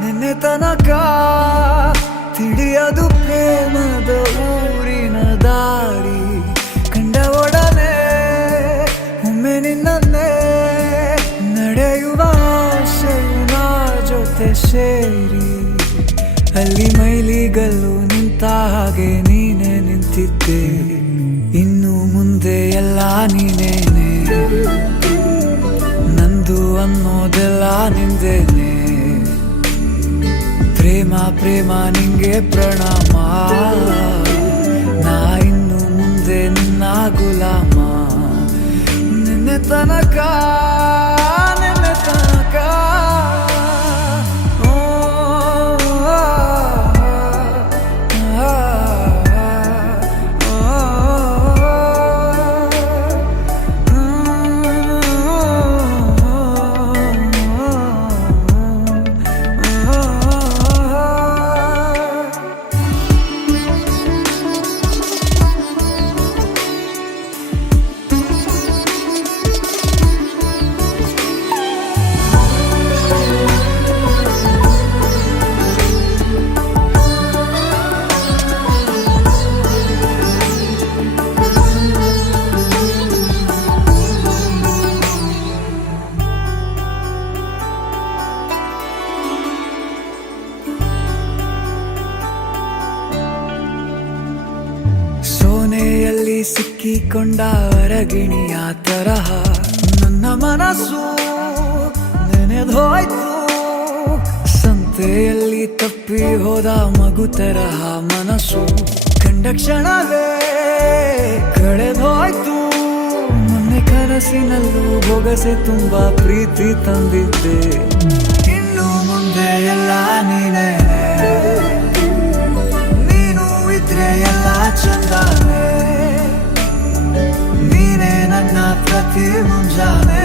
ನಿನ್ನೆ ತನಕ ತಿಳಿಯದು ಪ್ರೇಮದ ಊರಿನ ದಾರಿ. ಕಂಡ ಒಡನೆ ಒಮ್ಮೆ ನಿನ್ನೇ ನಡೆಯುವ ಆಸೆಯ ಜೊತೆ ಸೇರಿ, ಅಲ್ಲಿ ಮೈಲಿಗಲ್ಲು ನಿಂತ ಹಾಗೆ ನೀನೆ ನಿಂತಿದ್ದೆ. ಇನ್ನು ಮುಂದೆ ಎಲ್ಲ ನೀನೇನೆ, ನಂದು ಅನ್ನೋದೆಲ್ಲ ನಿಂದೇನೆ. ಪ್ರೇಮ ಪ್ರೇಮ ನಿಂಗೆ ಪ್ರಣಾಮ, ನಾ ಇನ್ನು ಮುಂದೆ ನಿನ್ನ ಗುಲಾಮ. ನಿನ್ನೆ ತನಕ ಸೋನೆಯಲ್ಲಿ ಸಿಕ್ಕಿಕೊಂಡ ಅರಗಿಣಿಯ ತರಹ ನನ್ನ ಮನಸ್ಸು ನೆನೆದೋಯ್ತು. ಸಂತೆಯಲ್ಲಿ ತಪ್ಪಿ ಹೋದ ಮಗು ತರಹ ಮನಸ್ಸು ಕಂಡ ಕ್ಷಣವೇ ಕಳೆದೋಯ್ತು. ಮೊನ್ನೆ ಕನಸಿನಲ್ಲೂ ಬೊಗಸೆ ತುಂಬಾ ಪ್ರೀತಿ ತಂದಿದ್ದೆ. ಇನ್ನು ಮುಂದೆ ಎಲ್ಲ ನೀನೇ, ನೀನು ಇದ್ರೆ ಎಲ್ಲ ಚಂದಾನೆ. ನೀನೇ ನನ್ನ ಪ್ರತಿ ಮುಂಜಾನೆ.